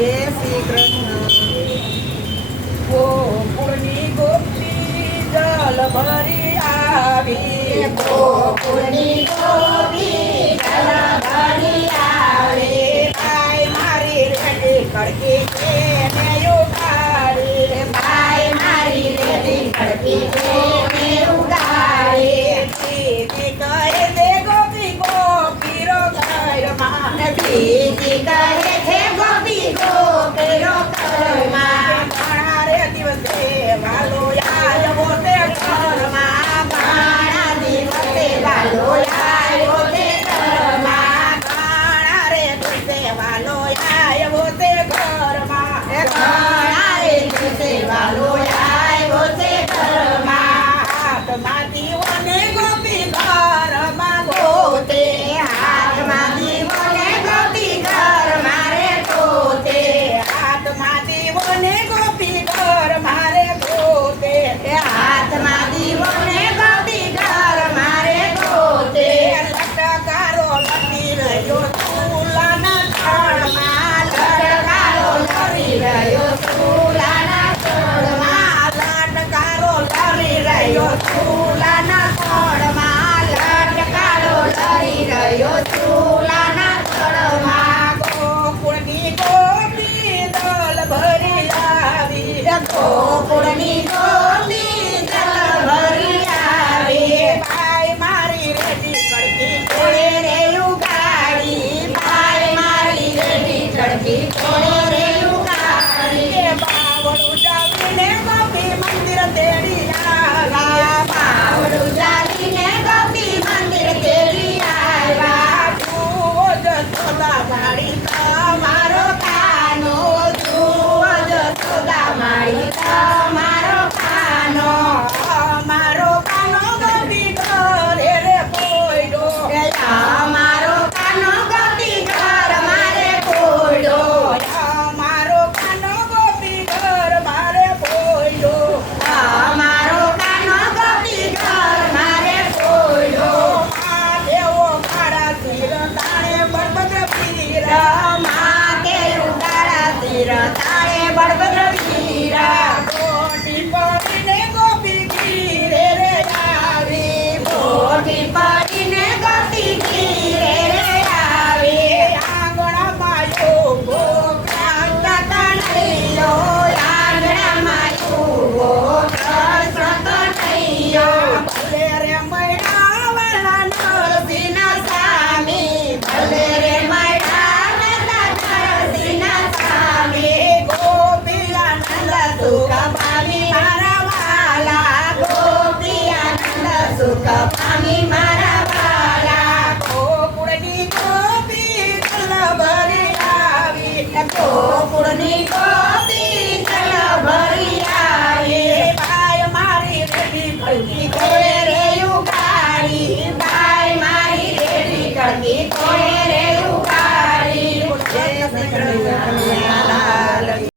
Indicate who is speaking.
Speaker 1: Oh, Purni Gopi, Jalabari Abhi,
Speaker 2: Oh, Purni Gopi, આવ્યો
Speaker 1: તે ઘરમાં
Speaker 2: Happy New name